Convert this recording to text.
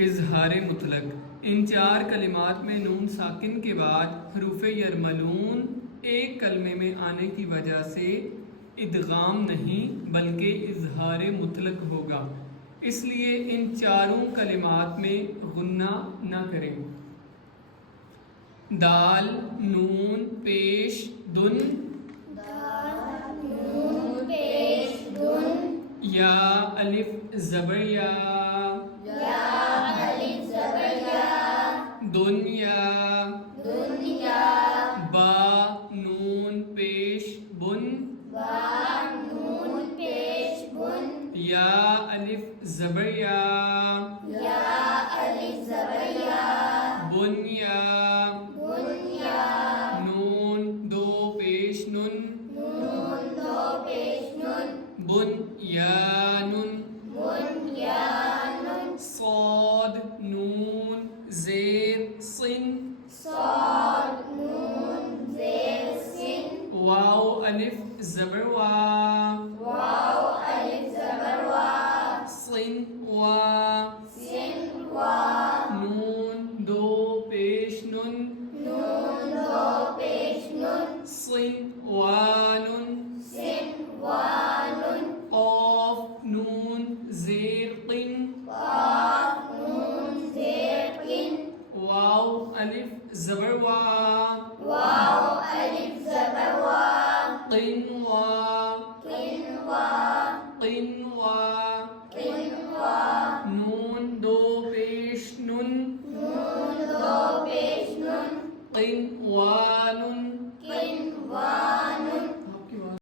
اظہار مطلق، ان چار کلمات میں نون ساکن کے بعد حروف یرملون ایک کلمے میں آنے کی وجہ سے ادغام نہیں بلکہ اظہار مطلق ہوگا، اس لیے ان چاروں کلمات میں غنہ نہ کریں۔ دال نون پیش دن، یا الف زبر یا، دنیا، با نون پیش بن، یا الف زبر یا، بنیا، نون دو پیش نن، بنیانن، صاد نون زیر صن، واو الف زبر وا، صن